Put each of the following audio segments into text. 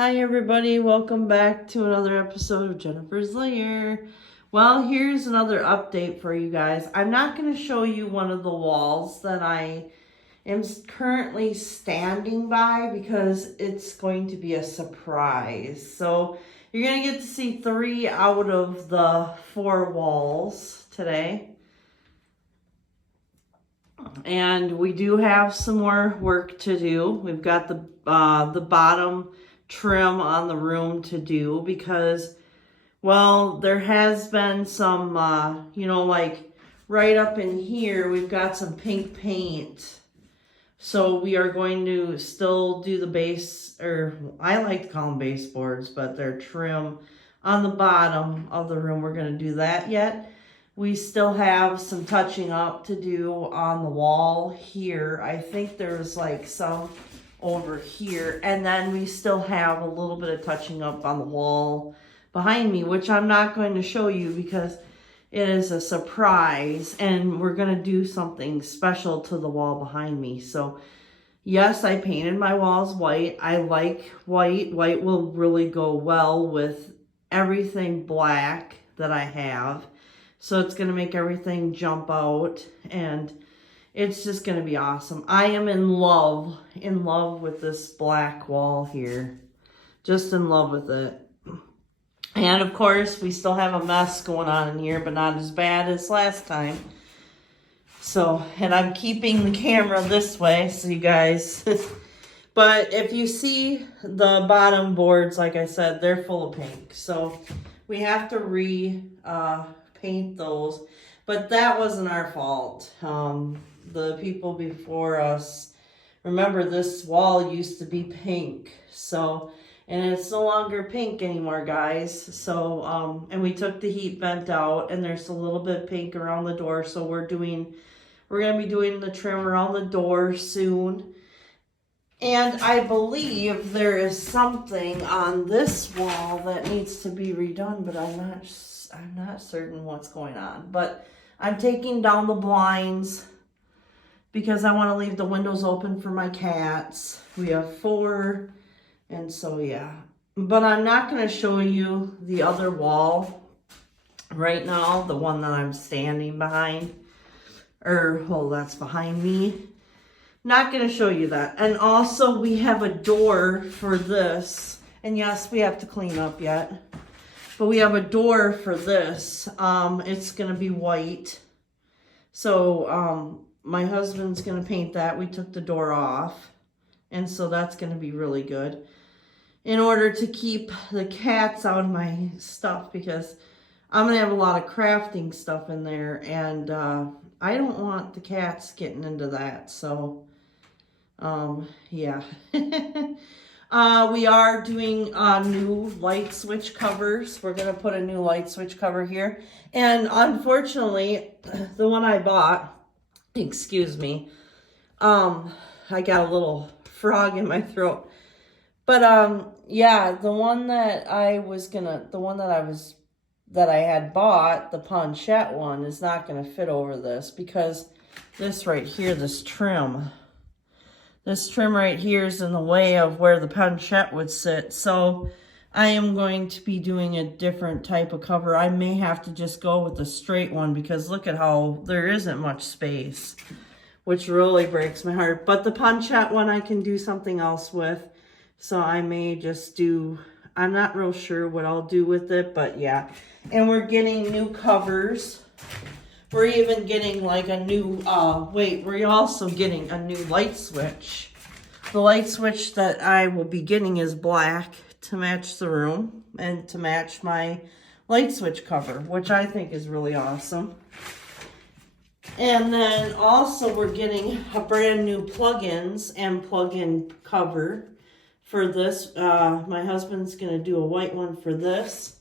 Hi everybody, welcome back to another episode of Jennifer's Lair. Well, here's another update for you guys. I'm not going to show you one of the walls that I am currently standing by because it's going to be a surprise. So you're going to get to see 3 out of the 4 walls today. And we do have some more work to do. We've got the bottom trim on the room to do because, well, there has been some, like right up in here, we've got some pink paint. So we are going to still do the base, or I like to call them baseboards, but they're trim on the bottom of the room. We're going to do that yet. We still have some touching up to do on the wall here. I think there's like some over here, and then we still have a little bit of touching up on the wall behind me, which I'm not going to show you because it is a surprise and we're going to do something special to the wall behind me. So yes, I painted my walls white. I like white. White will really go well with everything black that I have. So it's going to make everything jump out, and it's just going to be awesome. I am in love with this black wall here. Just in love with it. And of course, we still have a mess going on in here, but not as bad as last time. So, and I'm keeping the camera this way so you guys... But if you see the bottom boards, like I said, they're full of pink. So we have to paint those, but that wasn't our fault. The people before us, remember, this wall used to be pink, so, and it's no longer pink anymore, guys. So and we took the heat vent out, and there's a little bit of pink around the door, so we're gonna be doing the trim around the door soon. And I believe there is something on this wall that needs to be redone, but I'm not certain what's going on. But I'm taking down the blinds because I want to leave the windows open for my cats. We have 4, and so yeah. But I'm not going to show you the other wall right now, the one that I'm standing behind. That's behind me. Not going to show you that. And also we have a door for this. And yes, we have to clean up yet. But we have a door for this. It's going to be white. So my husband's going to paint that. We took the door off. And so that's going to be really good. In order to keep the cats out of my stuff. Because I'm going to have a lot of crafting stuff in there. And I don't want the cats getting into that. So... yeah. We are doing new light switch covers. We're going to put a new light switch cover here. And unfortunately, the one I bought, excuse me, I got a little frog in my throat. But, yeah, the one that I had bought, the planchette one, is not going to fit over this because this right here, this trim right here is in the way of where the planchette would sit. So I am going to be doing a different type of cover. I may have to just go with the straight one because look at how there isn't much space, which really breaks my heart. But the planchette one I can do something else with. So I may just I'm not real sure what I'll do with it, but yeah. And we're getting new covers. We're even getting like a new, we're also getting a new light switch. The light switch that I will be getting is black to match the room and to match my light switch cover, which I think is really awesome. And then also we're getting a brand new plugins and plug-in cover for this. My husband's going to do a white one for this.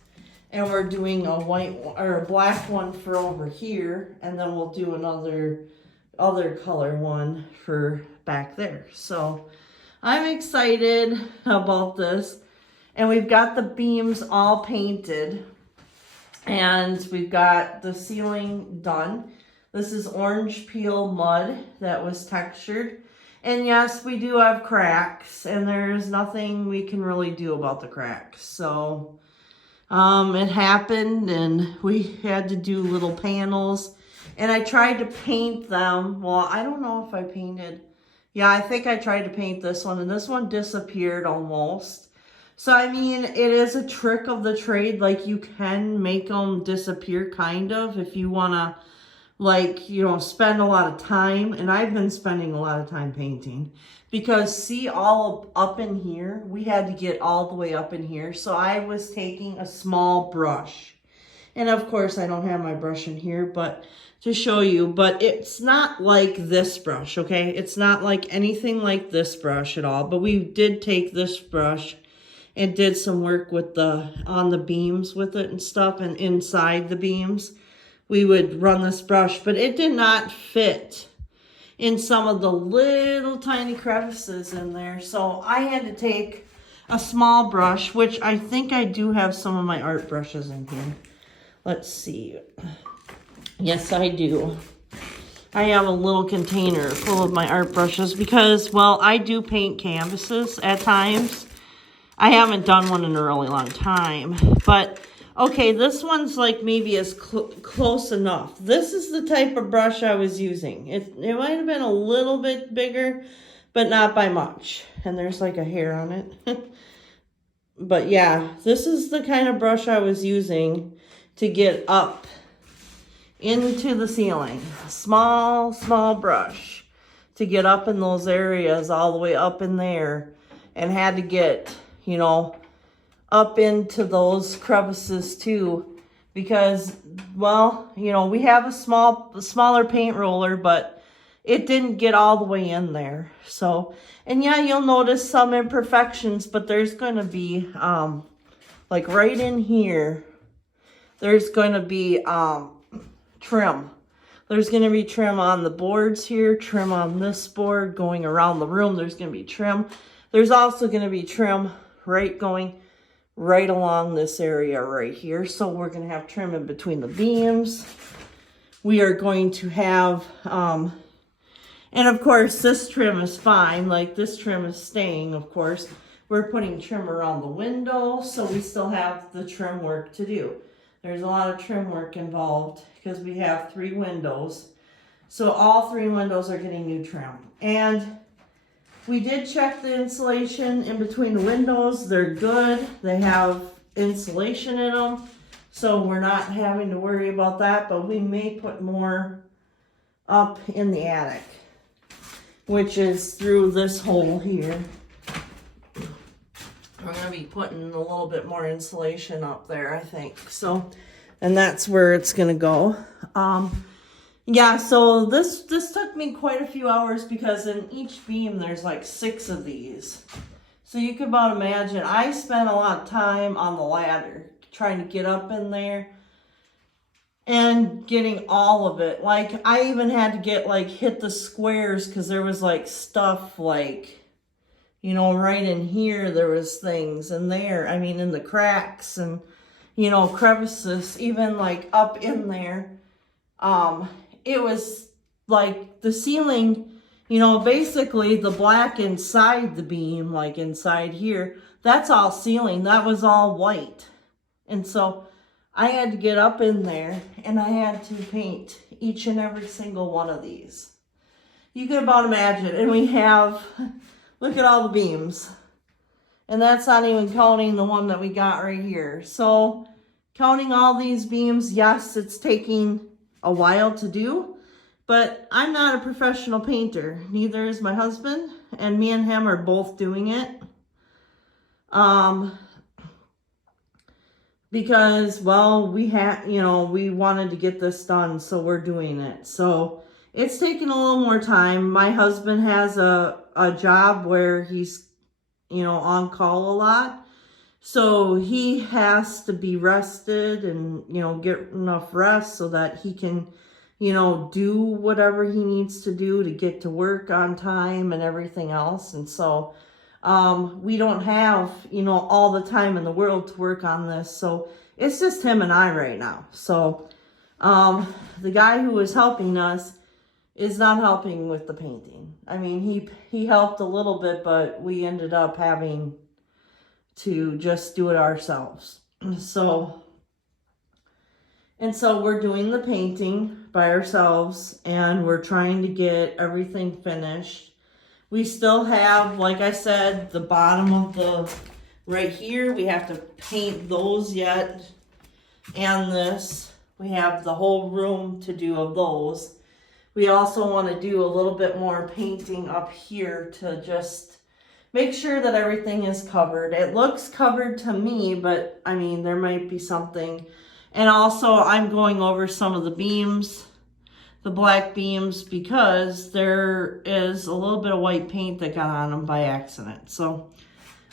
And we're doing a black one for over here, and then we'll do another other color one for back there. So I'm excited about this. And we've got the beams all painted, and we've got the ceiling done. This is orange peel mud that was textured. And yes, we do have cracks, and there's nothing we can really do about the cracks. So, it happened, and we had to do little panels. And I tried to paint them. Well, I don't know if I painted. Yeah, I think I tried to paint this one, and this one disappeared almost. So, I mean, it is a trick of the trade. Like, you can make them disappear, kind of, if you want to, like, you know, spend a lot of time. And I've been spending a lot of time painting. Because, see, all up in here, we had to get all the way up in here. So, I was taking a small brush. And, of course, I don't have my brush in here, but to show you. But it's not like this brush, okay? It's not like anything like this brush at all. But we did take this brush and did some work with on the beams with it and stuff, and inside the beams we would run this brush, but it did not fit in some of the little tiny crevices in there. So I had to take a small brush, which I think I do have some of my art brushes in here. Let's see. Yes, I do. I have a little container full of my art brushes because, well, I do paint canvases at times. I haven't done one in a really long time, but okay, this one's like maybe as close enough. This is the type of brush I was using. It might have been a little bit bigger, but not by much. And there's like a hair on it. But yeah, this is the kind of brush I was using to get up into the ceiling. Small brush to get up in those areas, all the way up in there, and had to get, you know, up into those crevices too, because, well, you know, we have a smaller paint roller, but it didn't get all the way in there. So, and yeah, you'll notice some imperfections, but there's going to be, like right in here, there's going to be, trim. There's going to be trim on the boards here, trim on this board, going around the room. There's going to be trim. There's also going to be trim going right along this area right here. So we're going to have trim in between the beams. We are going to have, and of course this trim is fine. Like this trim is staying, of course. We're putting trim around the window, so we still have the trim work to do. There's a lot of trim work involved because we have 3 windows. So all 3 windows are getting new trim. And we did check the insulation in between the windows. They're good. They have insulation in them. So we're not having to worry about that. But we may put more up in the attic, which is through this hole here. We're going to be putting a little bit more insulation up there, I think. So, and that's where it's going to go. Yeah, so this took me quite a few hours because in each beam there's like 6 of these. So you can about imagine, I spent a lot of time on the ladder trying to get up in there and getting all of it. Like I even had to get like hit the squares because there was like stuff like, you know, right in here there was things in there. I mean in the cracks and, you know, crevices, even like up in there. It was like the ceiling, you know, basically the black inside the beam, like inside here, that's all ceiling. That was all white. And so I had to get up in there and I had to paint each and every single one of these. You can about imagine. And we have, look at all the beams. And that's not even counting the one that we got right here. So counting all these beams, yes, it's taking a while to do, but I'm not a professional painter. Neither is my husband, and me and him are both doing it. Because, well, we wanted to get this done, so we're doing it. So it's taking a little more time. My husband has a job where he's, you know, on call a lot. So he has to be rested and, you know, get enough rest so that he can, you know, do whatever he needs to do to get to work on time and everything else. And so we don't have, you know, all the time in the world to work on this. So it's just him and I right now. So the guy who was helping us is not helping with the painting. I mean, he helped a little bit, but we ended up having to just do it ourselves. So we're doing the painting by ourselves, and we're trying to get everything finished. We still have, like I said, the bottom of the right here. We have to paint those yet. And this, we have the whole room to do of those. We also want to do a little bit more painting up here to just make sure that everything is covered. It looks covered to me, but I mean, there might be something. And also I'm going over some of the beams, the black beams, because there is a little bit of white paint that got on them by accident. So,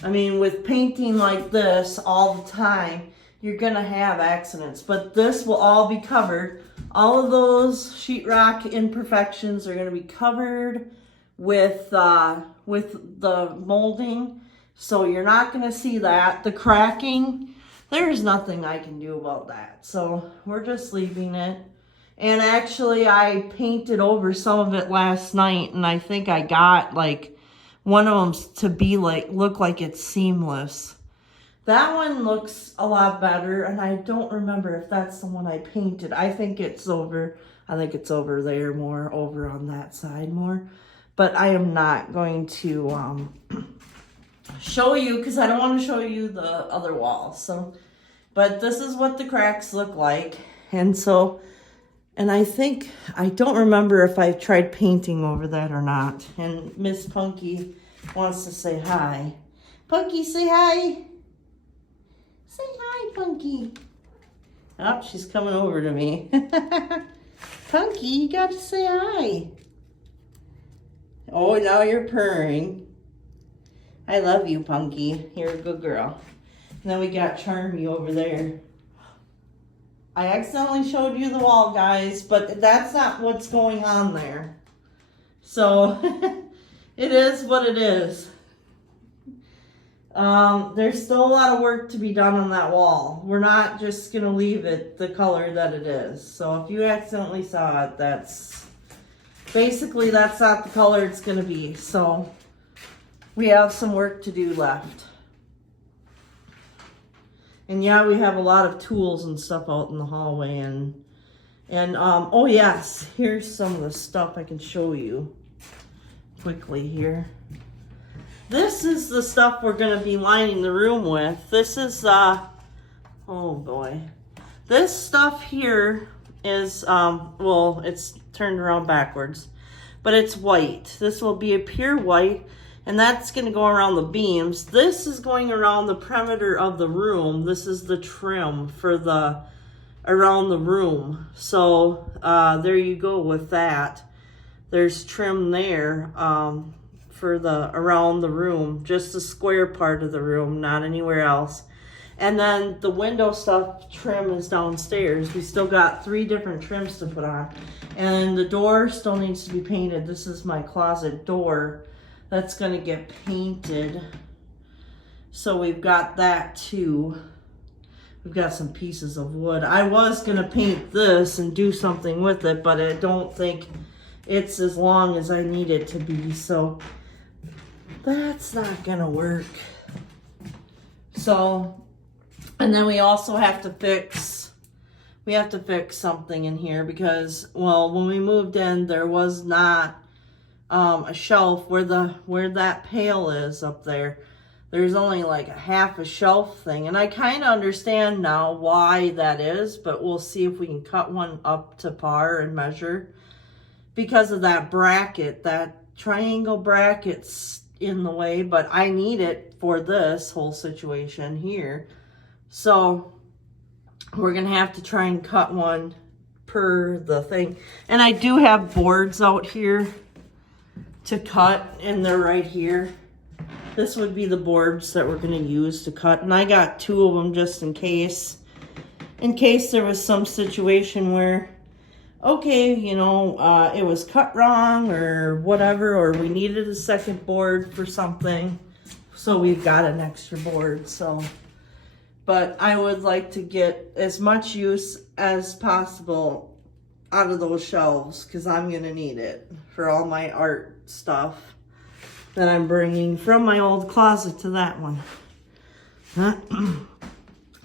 I mean, with painting like this all the time, you're gonna have accidents, but this will all be covered. All of those sheetrock imperfections are gonna be covered with the molding, so you're not gonna see that. The cracking, there's nothing I can do about that, so we're just leaving it. And actually, I painted over some of it last night, and I think I got like one of them to be like, look like it's seamless. That one looks a lot better, and I don't remember if that's the one I painted. I think it's over there more, over on that side more. But I am not going to show you, because I don't want to show you the other wall. So, but this is what the cracks look like. And I don't remember if I tried painting over that or not. And Miss Punky wants to say hi. Punky, say hi. Say hi, Punky. Oh, she's coming over to me. Punky, you got to say hi. Oh, now you're purring. I love you, Punky. You're a good girl. And then we got Charmy over there. I accidentally showed you the wall, guys, but that's not what's going on there. So, it is what it is. There's still a lot of work to be done on that wall. We're not just going to leave it the color that it is. So if you accidentally saw it, that's not the color it's going to be. So we have some work to do left. And yeah, we have a lot of tools and stuff out in the hallway. And oh yes, here's some of the stuff I can show you quickly here. This is the stuff we're going to be lining the room with. This is, oh boy. This stuff here is, well, it's turned around backwards, but it's white. This will be a pure white, and that's going to go around the beams. This is going around the perimeter of the room. This is the trim for the, around the room. So, there you go with that. There's trim there, for the around the room, just the square part of the room, not anywhere else. And then the window stuff trim is downstairs. We still got 3 different trims to put on. And the door still needs to be painted. This is my closet door that's gonna get painted. So we've got that too. We've got some pieces of wood. I was gonna paint this and do something with it, but I don't think it's as long as I need it to be. So that's not gonna work. So, and then we also have to fix something in here because, well, when we moved in, there was not a shelf where that pail is up there. There's only like a half a shelf thing, and I kind of understand now why that is, but we'll see if we can cut one up to par and measure because of that bracket, that triangle bracket's in the way, but I need it for this whole situation here. So we're gonna have to try and cut one per the thing. And I do have boards out here to cut, and they're right here. This would be the boards that we're gonna use to cut, and I got 2 of them just in case there was some situation where, okay, you know, it was cut wrong or whatever, or we needed a second board for something. So we've got an extra board. So, but I would like to get as much use as possible out of those shelves because I'm going to need it for all my art stuff that I'm bringing from my old closet to that one.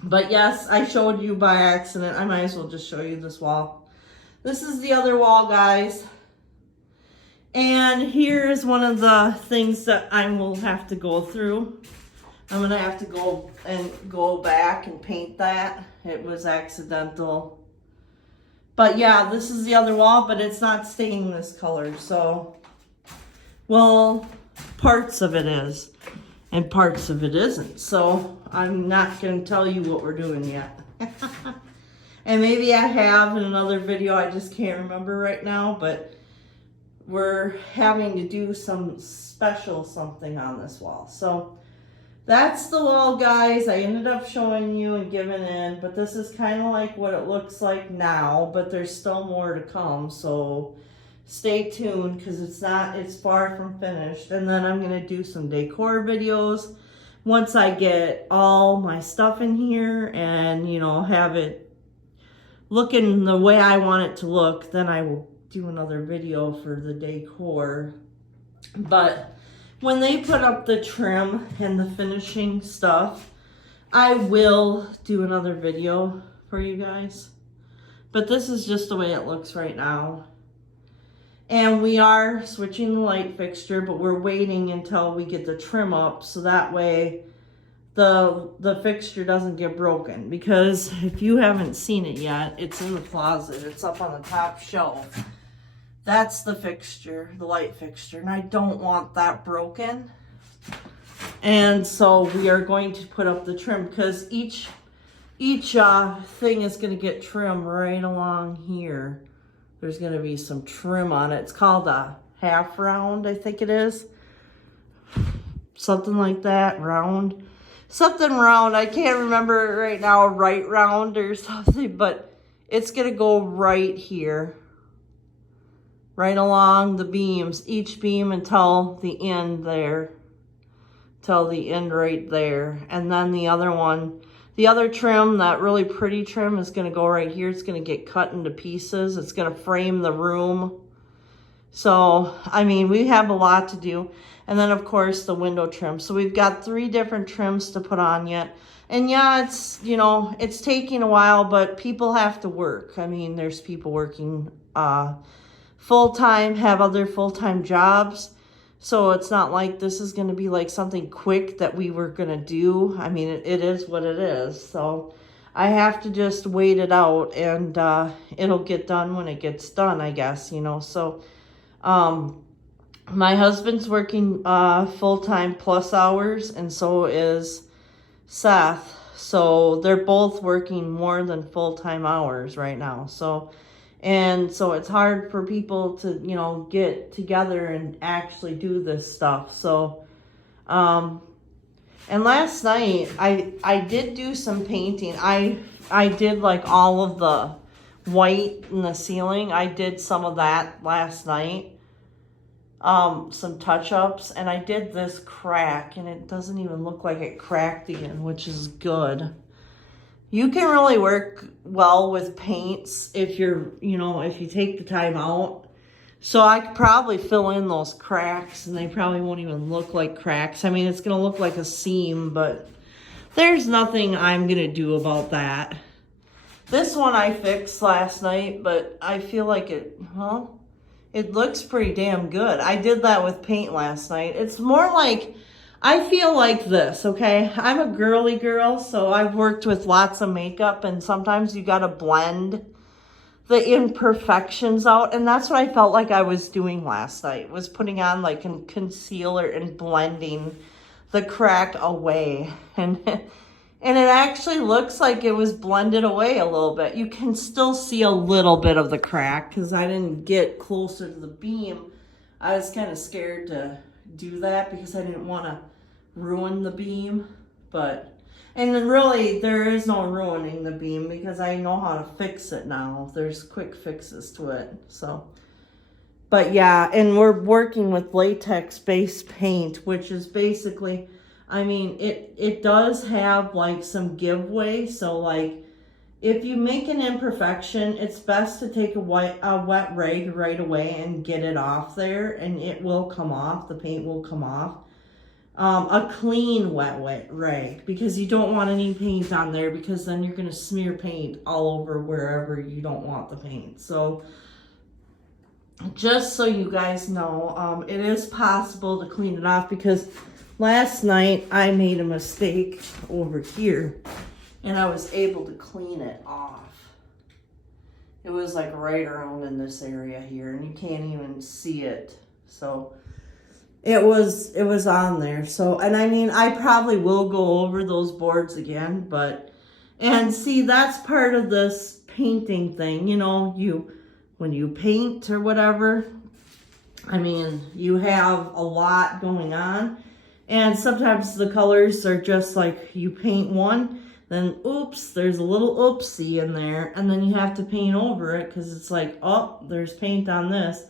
But yes, I showed you by accident. I might as well just show you this wall. This is the other wall, guys. And here is one of the things that I will have to go through. I'm going to have to go back and paint that. It was accidental. But yeah, this is the other wall, but it's not staying this color. So, well, parts of it is, and parts of it isn't. So I'm not going to tell you what we're doing yet. And maybe I have in another video, I just can't remember right now, but we're having to do some special something on this wall. So that's the wall, guys. I ended up showing you and giving in, but this is kind of like what it looks like now, but there's still more to come. So stay tuned because it's far from finished. And then I'm going to do some decor videos once I get all my stuff in here and, you know, have it looking the way I want it to look. Then I will do another video for the decor. But when they put up the trim and the finishing stuff, I will do another video for you guys. But this is just the way it looks right now. And we are switching the light fixture, but we're waiting until we get the trim up so that way the fixture doesn't get broken. Because if you haven't seen it yet, it's in the closet. It's up on the top shelf. That's the fixture, the light fixture, and I don't want that broken. And so we are going to put up the trim because each thing is going to get trim right along here. There's going to be some trim on it. It's called a half round, I think it is. Something like that, round. Something round, I can't remember right now, right round or something, but it's going to go right here. Right along the beams, each beam until the end there. Till the end right there. And then the other one, the other trim, that really pretty trim is going to go right here. It's going to get cut into pieces. It's going to frame the room. So, I mean, we have a lot to do. And then, of course, the window trim. So we've got 3 different trims to put on yet. And yeah, it's, you know, it's taking a while, but people have to work. I mean, there's people working full-time, have other full-time jobs. So it's not like this is going to be like something quick that we were going to do. I mean, it is what it is. So I have to just wait it out and it'll get done when it gets done, I guess, you know. So my husband's working full-time plus hours, and so is Seth. So they're both working more than full-time hours right now. And so it's hard for people to, you know, get together and actually do this stuff. So, and last night I did do some painting. I did like all of the white in the ceiling. I did some of that last night. Some touch-ups, and I did this crack, and it doesn't even look like it cracked again, which is good. You can really work well with paints if you're, you know, if you take the time out. So I could probably fill in those cracks and they probably won't even look like cracks. I mean, it's going to look like a seam, but there's nothing I'm going to do about that. This one I fixed last night, but I feel like it looks pretty damn good. I did that with paint last night. It's more like, I feel like this, okay? I'm a girly girl, so I've worked with lots of makeup, and sometimes you gotta blend the imperfections out, and that's what I felt like I was doing last night, was putting on like a concealer and blending the crack away. And it actually looks like it was blended away a little bit. You can still see a little bit of the crack because I didn't get closer to the beam. I was kind of scared to do that because I didn't want to ruin the beam, and then really there is no ruining the beam because I know how to fix it now. There's quick fixes to it. So, but yeah, and we're working with latex based paint, which is basically, I mean, it does have like some giveaway. So like if you make an imperfection, it's best to take a wet rag right away and get it off there, and it will come off. The paint will come off. A clean wet rag, because you don't want any paint on there, because then you're going to smear paint all over wherever you don't want the paint. So just so you guys know, it is possible to clean it off, because last night I made a mistake over here and I was able to clean it off. It was like right around in this area here, and you can't even see it. So it was on there. So, and I mean, I probably will go over those boards again, and see, that's part of this painting thing, you know, when you paint or whatever, I mean, you have a lot going on, and sometimes the colors are just like, you paint one, then oops, there's a little oopsie in there, and then you have to paint over it, because it's like, oh, there's paint on this.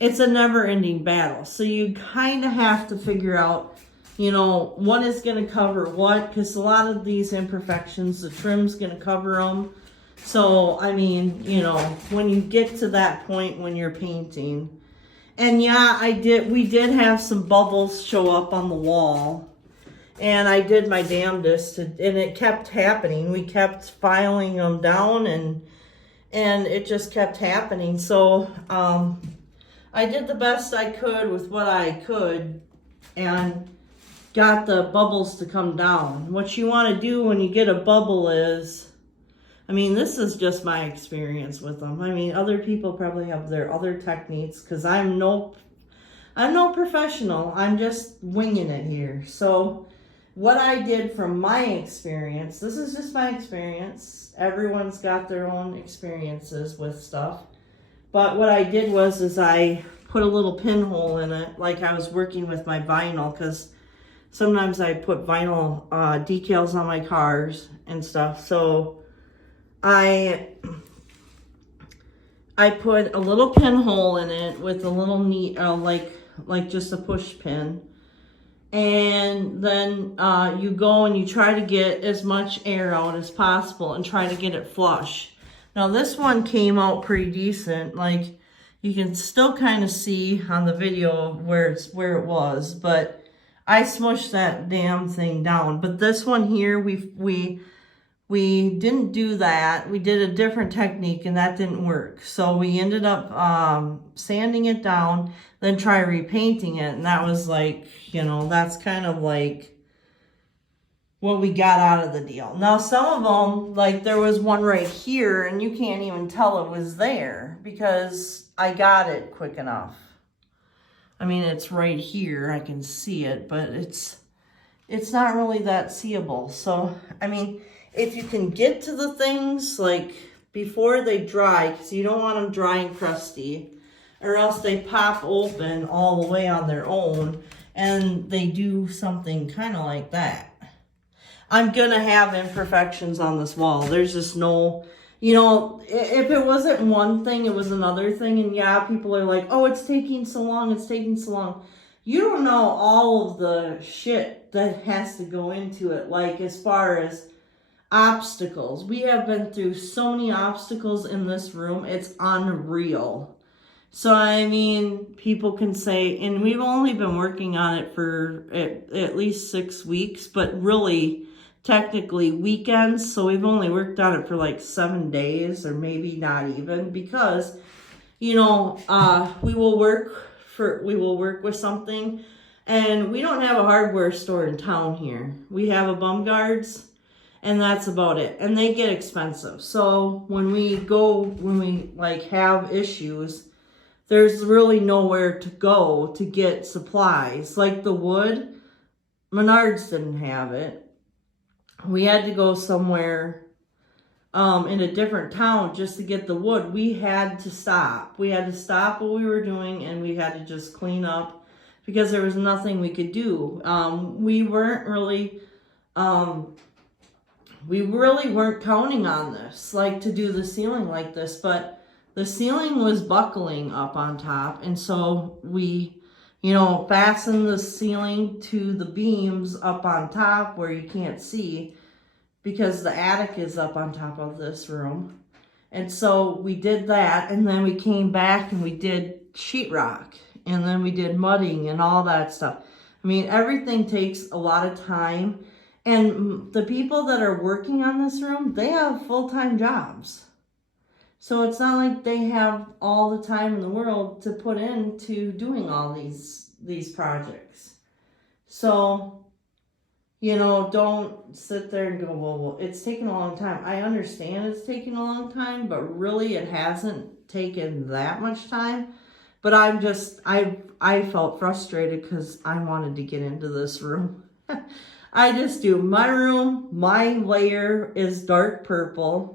It's a never-ending battle. So you kind of have to figure out, you know, what is going to cover what, because a lot of these imperfections, the trim's going to cover them. So, I mean, you know, when you get to that point when you're painting. And yeah, we did have some bubbles show up on the wall. And I did my damnedest, and it kept happening. We kept filing them down, and it just kept happening. So, I did the best I could with what I could and got the bubbles to come down. What you want to do when you get a bubble is, I mean, this is just my experience with them. I mean, other people probably have their other techniques, because I'm no professional. I'm just winging it here. So what I did from my experience, this is just my experience. Everyone's got their own experiences with stuff. But what I did was I put a little pinhole in it, like I was working with my vinyl, because sometimes I put vinyl decals on my cars and stuff. So I put a little pinhole in it with a little neat, like just a push pin. And then you go and you try to get as much air out as possible and try to get it flush. Now this one came out pretty decent. Like, you can still kind of see on the video where it was, but I smushed that damn thing down. But this one here, we didn't do that. We did a different technique, and that didn't work. So we ended up sanding it down, then try repainting it, and that was like, you know, that's kind of like what we got out of the deal. Now, some of them, like there was one right here, and you can't even tell it was there because I got it quick enough. I mean, it's right here. I can see it, but it's not really that seeable. So, I mean, if you can get to the things like before they dry, because you don't want them dry and crusty, or else they pop open all the way on their own, and they do something kind of like that. I'm going to have imperfections on this wall. There's just no, you know, if it wasn't one thing, it was another thing. And yeah, people are like, oh, it's taking so long. It's taking so long. You don't know all of the shit that has to go into it. Like as far as obstacles. We have been through so many obstacles in this room. It's unreal. So, I mean, people can say, and we've only been working on it for at least 6 weeks, but really, technically weekends. So we've only worked on it for like 7 days, or maybe not even, because, you know, we will work with something, and we don't have a hardware store in town here. We have a Bumgards, and that's about it. And they get expensive. So when we like have issues, there's really nowhere to go to get supplies. Like the wood, Menards didn't have it. We had to go somewhere in a different town just to get the wood. We had to stop. We had to stop what we were doing, and we had to just clean up because there was nothing we could do. We really weren't counting on this, like to do the ceiling like this, but the ceiling was buckling up on top, and so we, you know, fastened the ceiling to the beams up on top where you can't see, because the attic is up on top of this room. And so we did that, and then we came back and we did sheetrock, and then we did mudding and all that stuff. I mean, everything takes a lot of time, and the people that are working on this room, they have full-time jobs. So it's not like they have all the time in the world to put into doing all these projects. So, you know, don't sit there and go, well, it's taken a long time. I understand it's taken a long time, but really it hasn't taken that much time. But I felt frustrated because I wanted to get into this room. I just do. My room, my layer is dark purple.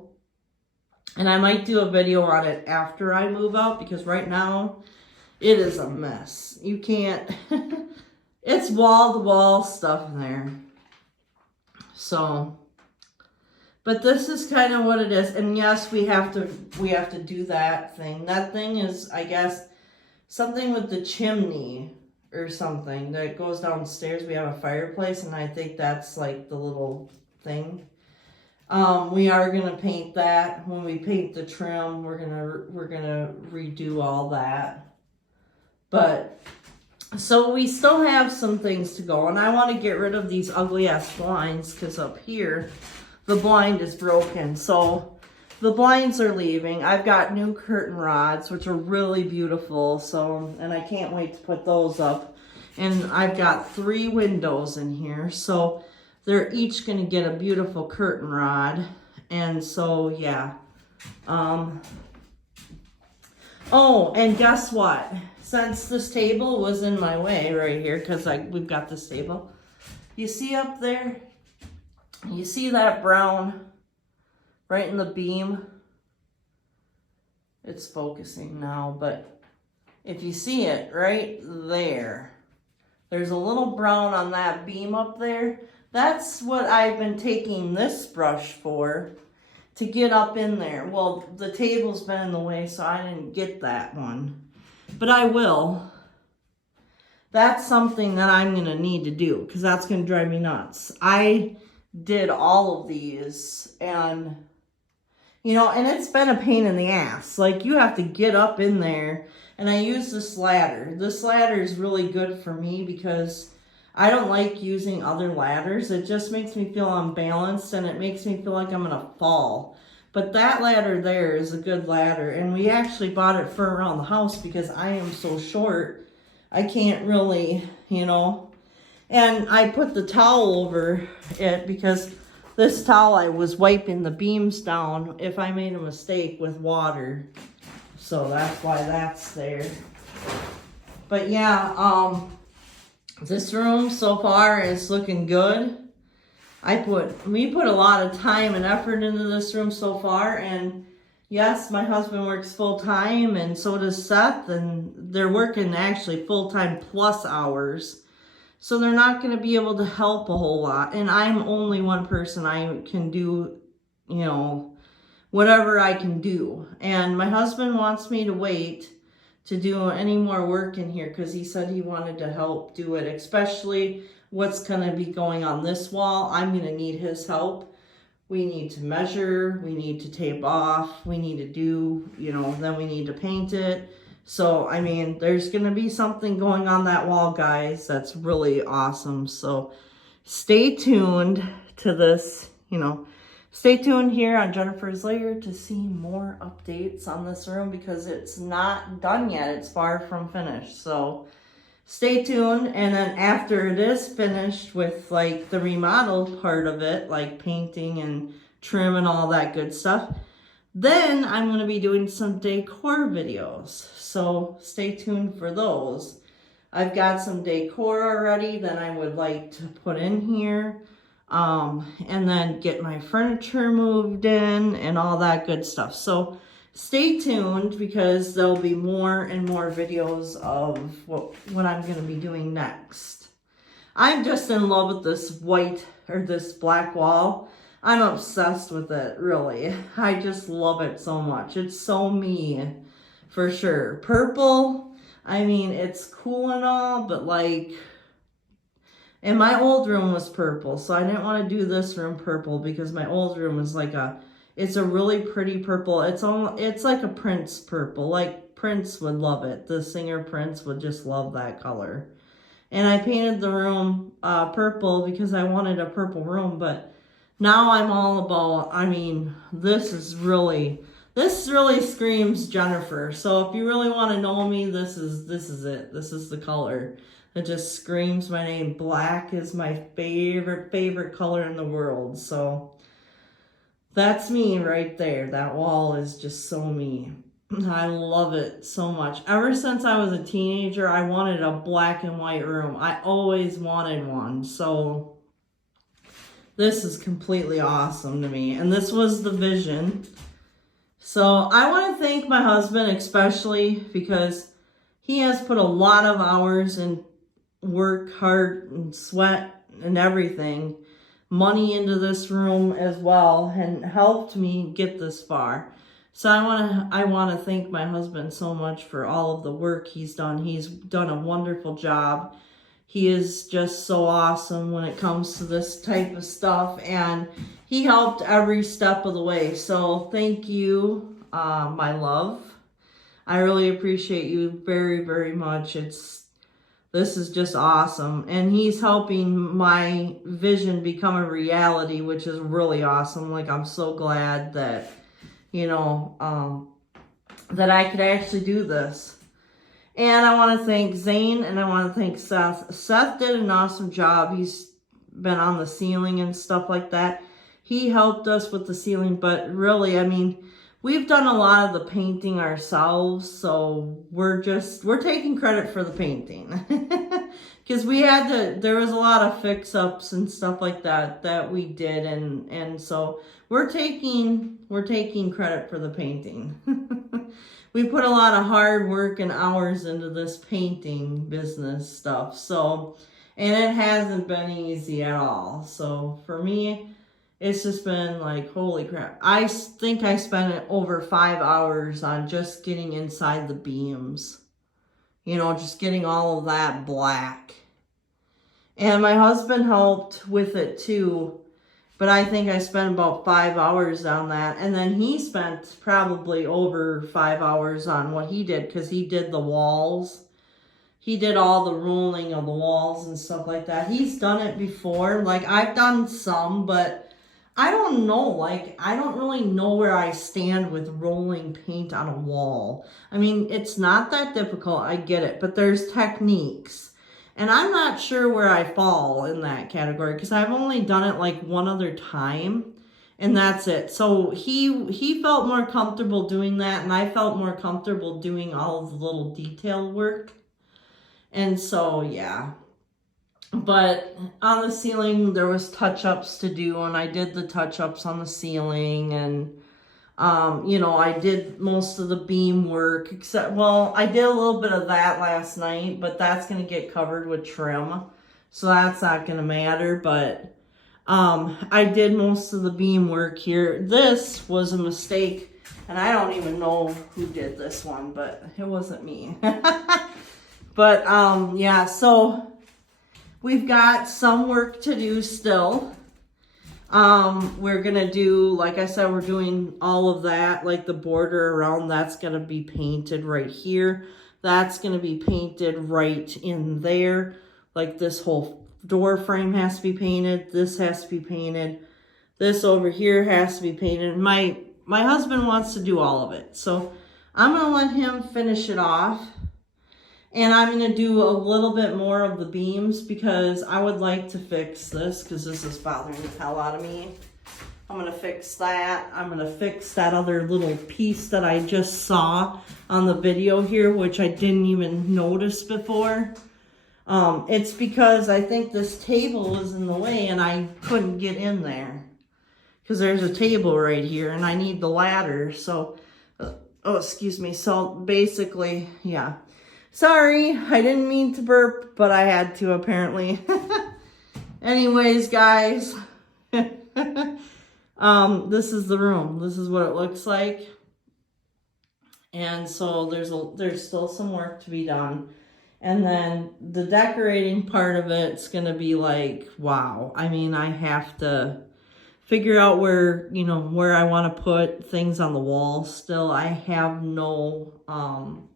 And I might do a video on it after I move out, because right now it is a mess. You can't, it's wall-to-wall stuff in there. So, but this is kind of what it is. And yes, we have to do that thing. That thing is, I guess, something with the chimney or something that goes downstairs. We have a fireplace, and I think that's like the little thing. We are gonna paint that. When we paint the trim, we're gonna redo all that. But so we still have some things to go, and I want to get rid of these ugly ass blinds, because up here the blind is broken. So the blinds are leaving. I've got new curtain rods, which are really beautiful. So, and I can't wait to put those up. And I've got 3 windows in here, so they're each going to get a beautiful curtain rod. And so, yeah. Oh, and guess what? Since this table was in my way right here, because we've got this table. You see up there? You see that brown right in the beam? It's focusing now, but if you see it right there, there's a little brown on that beam up there. That's what I've been taking this brush for, to get up in there. Well, the table's been in the way, so I didn't get that one. But I will. That's something that I'm going to need to do, because that's going to drive me nuts. I did all of these, and, you know, and it's been a pain in the ass. Like, you have to get up in there, and I use this ladder. This ladder is really good for me because I don't like using other ladders. It just makes me feel unbalanced, and it makes me feel like I'm gonna fall. But that ladder there is a good ladder, and we actually bought it for around the house because I am so short. I can't really, you know. And I put the towel over it because this towel, I was wiping the beams down if I made a mistake with water. So that's why that's there. But yeah, this room so far is looking good. We put a lot of time and effort into this room so far, and yes, my husband works full time, and so does Seth, and they're working actually full time plus hours. So they're not going to be able to help a whole lot, and I'm only one person. I can do, you know, whatever I can do. And my husband wants me to wait to do any more work in here because he said he wanted to help do it, especially what's going to be going on this wall. I'm going to need his help. We need to measure, we need to tape off, we need to do, you know, then we need to paint it. So, I mean, there's going to be something going on that wall, guys, that's really awesome. So stay tuned to this, you know, stay tuned here on Jennifer's Lair to see more updates on this room because it's not done yet. It's far from finished. So stay tuned. And then after it is finished with like the remodel part of it, like painting and trim and all that good stuff, then I'm going to be doing some decor videos. So stay tuned for those. I've got some decor already that I would like to put in here. And then get my furniture moved in and all that good stuff. So stay tuned because there'll be more and more videos of what I'm going to be doing next. I'm just in love with this white or this black wall. I'm obsessed with it, really. I just love it so much. It's so me, for sure. Purple, I mean, it's cool and all, but like, And my old room was purple, so I didn't want to do this room purple because my old room is like it's a really pretty purple. It's like a Prince purple. Like Prince would love it. The singer Prince would just love that color. And I painted the room purple because I wanted a purple room, but now I'm all about, I mean, this really screams Jennifer. So if you really want to know me, this is it. This is the color that just screams my name. Black is my favorite color in the world. So that's me right there. That wall is just so me. I love it so much. Ever since I was a teenager, I wanted a black and white room. I always wanted one. So this is completely awesome to me. And this was the vision. So I want to thank my husband especially because he has put a lot of hours and work, heart, and sweat and everything, money into this room as well, and helped me get this far. So I want to thank my husband so much for all of the work he's done. He's done a wonderful job. He is just so awesome when it comes to this type of stuff, and he helped every step of the way. So thank you, my love. I really appreciate you very, very much. This is just awesome. And he's helping my vision become a reality, which is really awesome. Like, I'm so glad that, you know, that I could actually do this. And I want to thank Zane and I want to thank Seth. Seth did an awesome job. He's been on the ceiling and stuff like that. He helped us with the ceiling, but really, I mean, we've done a lot of the painting ourselves, so we're taking credit for the painting. Because there was a lot of fix-ups and stuff like that we did, and so we're taking credit for the painting. We put a lot of hard work and hours into this painting business stuff, so, and it hasn't been easy at all. So for me, it's just been like, holy crap. I think I spent over 5 hours on just getting inside the beams. You know, just getting all of that black. And my husband helped with it too. But I think I spent about 5 hours on that. And then he spent probably over 5 hours on what he did, because he did the walls. He did all the rolling of the walls and stuff like that. He's done it before. Like, I've done some, but I don't know, like, I don't really know where I stand with rolling paint on a wall. I mean, it's not that difficult, I get it, but there's techniques. And I'm not sure where I fall in that category because I've only done it like one other time, and that's it. So he felt more comfortable doing that, and I felt more comfortable doing all of the little detail work. And so, yeah. But on the ceiling, there was touch-ups to do, and I did the touch-ups on the ceiling, and, you know, I did most of the beam work, except, well, I did a little bit of that last night, but that's going to get covered with trim, so that's not going to matter, but I did most of the beam work here. This was a mistake, and I don't even know who did this one, but it wasn't me. But, yeah, so we've got some work to do still. We're going to do, like I said, we're doing all of that, like the border around, that's going to be painted right here. That's going to be painted right in there. Like this whole door frame has to be painted. This has to be painted. This over here has to be painted. My husband wants to do all of it. So I'm going to let him finish it off. And I'm going to do a little bit more of the beams because I would like to fix this because this is bothering the hell out of me. I'm going to fix that. I'm going to fix that other little piece that I just saw on the video here, which I didn't even notice before. It's because I think this table was in the way and I couldn't get in there. Because there's a table right here and I need the ladder. So, oh, excuse me. So basically, yeah. Sorry, I didn't mean to burp, but I had to apparently. Anyways, guys, this is the room. This is what it looks like. And so there's still some work to be done. And then the decorating part of it's going to be like, wow. I mean, I have to figure out where, you know, where I want to put things on the wall still. I have no, I'm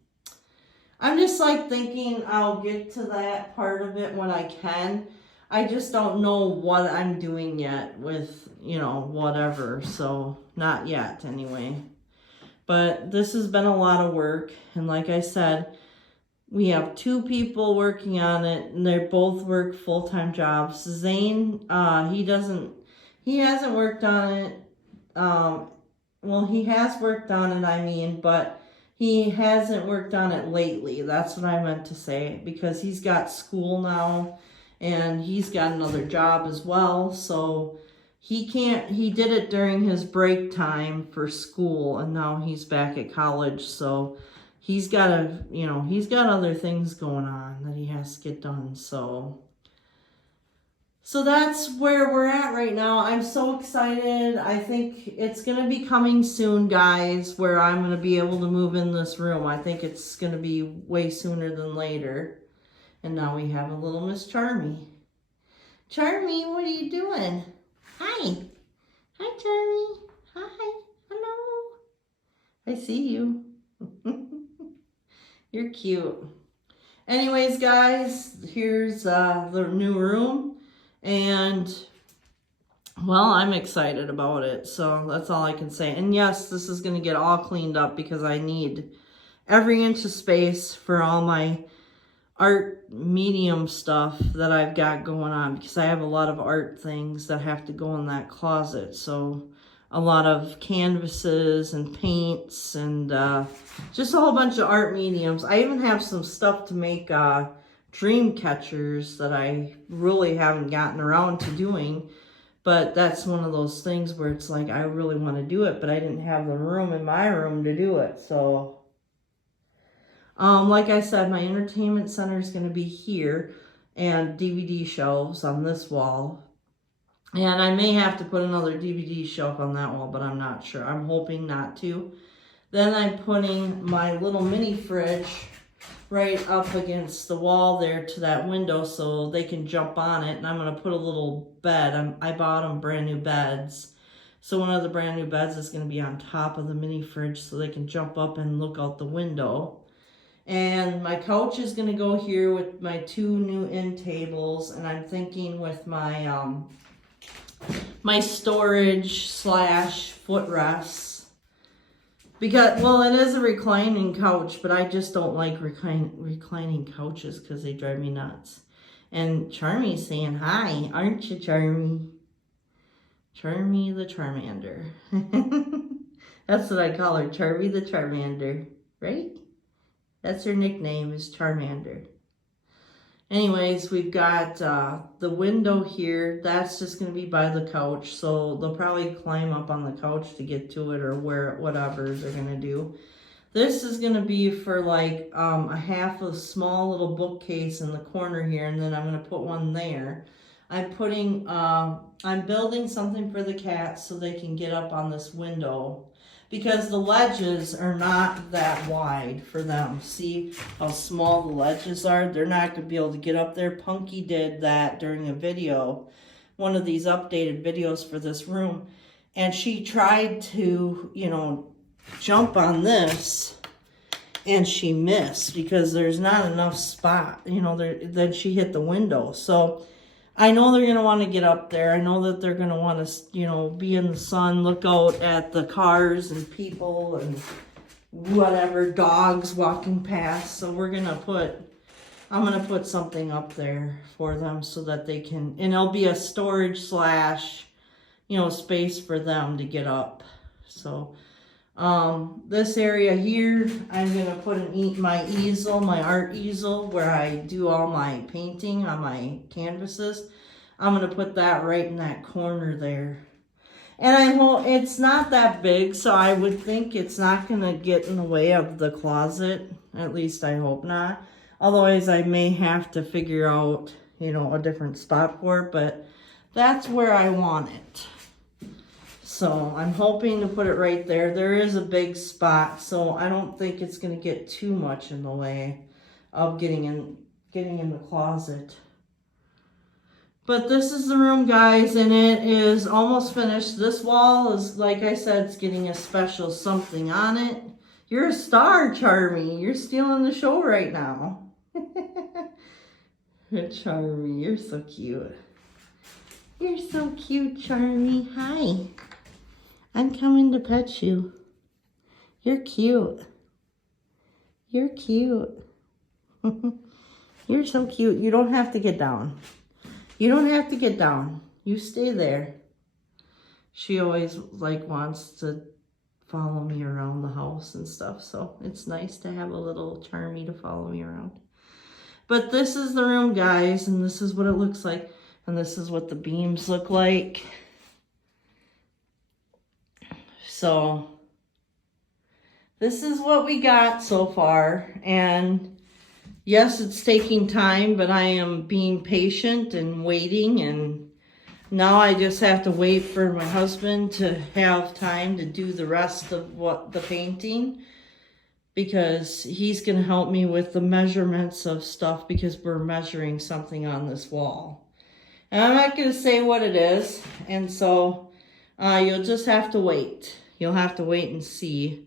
just like thinking I'll get to that part of it when I can. I just don't know what I'm doing yet with, you know, whatever. So not yet anyway. But this has been a lot of work. And like I said, we have 2 people working on it, and they both work full-time jobs. Zane, he hasn't worked on it. Well, he has worked on it, I mean, but he hasn't worked on it lately. That's what I meant to say, because he's got school now, and he's got another job as well, so he did it during his break time for school, and now he's back at college, so he's got other things going on that he has to get done. So that's where we're at right now. I'm so excited. I think it's going to be coming soon, guys, where I'm going to be able to move in this room. I think it's going to be way sooner than later. And now we have a little Miss Charmy. Charmy, what are you doing? Hi. Hi, Charmy. Hi. Hello. I see you. You're cute. Anyways, guys, here's the new room, and well, I'm excited about it, so that's all I can say. And yes, this is going to get all cleaned up because I need every inch of space for all my art medium stuff that I've got going on, because I have a lot of art things that have to go in that closet. So a lot of canvases and paints and just a whole bunch of art mediums. I even have some stuff to make dream catchers that I really haven't gotten around to doing. But that's one of those things where it's like, I really want to do it, but I didn't have the room in my room to do it. So, like I said, my entertainment center is going to be here, and DVD shelves on this wall. And I may have to put another DVD shelf on that wall, but I'm not sure. I'm hoping not to. Then I'm putting my little mini fridge right up against the wall there to that window so they can jump on it. And I'm going to put a little bed. I bought them brand new beds. So one of the brand new beds is going to be on top of the mini fridge so they can jump up and look out the window. And my couch is going to go here with my 2 new end tables. And I'm thinking with my my storage / footrests, because, well, it is a reclining couch, but I just don't like reclining couches because they drive me nuts. And Charmy's saying hi, aren't you, Charmy? Charmy the Charmander. That's what I call her, Charmy the Charmander, right? That's her nickname, is Charmander. Anyways, we've got the window here. That's just going to be by the couch. So they'll probably climb up on the couch to get to it, or whatever they're going to do. This is going to be for like a small little bookcase in the corner here. And then I'm going to put one there. I'm building something for the cats so they can get up on this window, because the ledges are not that wide for them. See how small the ledges are? They're not going to be able to get up there. Punky did that during a video, one of these updated videos for this room. And she tried to, jump on this, and she missed because there's not enough spot. Then she hit the window. So I know they're going to want to get up there. I know that they're going to want to, be in the sun, look out at the cars and people and whatever, dogs walking past. So I'm going to put something up there for them so that they can, and it'll be a storage / space for them to get up. So this area here, I'm going to put my easel, my art easel, where I do all my painting on my canvases. I'm going to put that right in that corner there. And I hope it's not that big, so I would think it's not going to get in the way of the closet. At least I hope not. Otherwise, I may have to figure out, a different spot for it, but that's where I want it. So I'm hoping to put it right there. There is a big spot, so I don't think it's going to get too much in the way of getting in the closet. But this is the room, guys, and it is almost finished. This wall is, like I said, it's getting a special something on it. You're a star, Charmy. You're stealing the show right now. Charmy, you're so cute. You're so cute, Charmy. Hi. I'm coming to pet you. You're cute. You're cute. You're so cute. You don't have to get down. You don't have to get down. You stay there. She always wants to follow me around the house and stuff. So it's nice to have a little Charmy to follow me around. But this is the room, guys, and this is what it looks like. And this is what the beams look like. So this is what we got so far. And yes, it's taking time, but I am being patient and waiting. And now I just have to wait for my husband to have time to do the rest of the painting, because he's going to help me with the measurements of stuff, because we're measuring something on this wall. And I'm not going to say what it is. And so you'll just have to wait. You'll have to wait and see.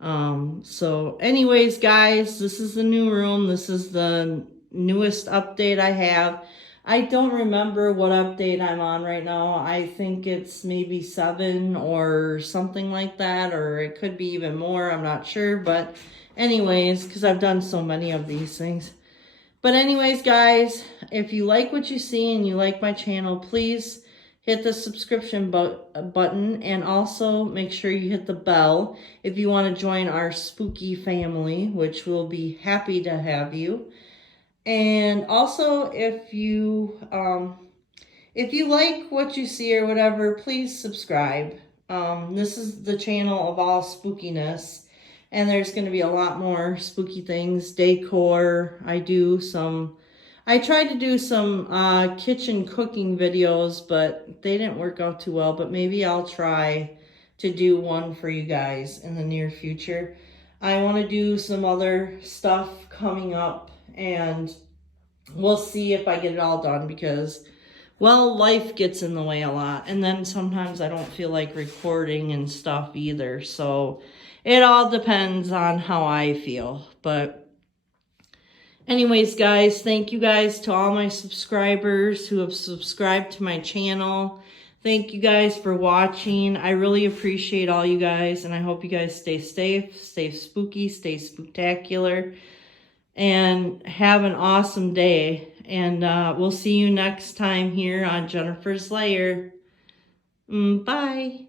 So anyways, guys, this is the new room. This is the newest update I have. I don't remember what update I'm on right now. I think it's maybe 7 or something like that, or it could be even more. I'm not sure, but anyways, because I've done so many of these things. But anyways, guys, if you like what you see and you like my channel, please hit the subscription button, and also make sure you hit the bell if you want to join our spooky family, which we'll be happy to have you. And also, if you like what you see or whatever, please subscribe. This is the channel of all spookiness. And there's going to be a lot more spooky things, decor. I tried to do some kitchen cooking videos, but they didn't work out too well. But maybe I'll try to do one for you guys in the near future. I want to do some other stuff coming up, and we'll see if I get it all done, because, well, life gets in the way a lot. And then sometimes I don't feel like recording and stuff either. So it all depends on how I feel. But anyways, guys, thank you guys to all my subscribers who have subscribed to my channel. Thank you guys for watching. I really appreciate all you guys, and I hope you guys stay safe, stay spooky, stay spooktacular, and have an awesome day. And we'll see you next time here on Jennifer's Lair. Bye.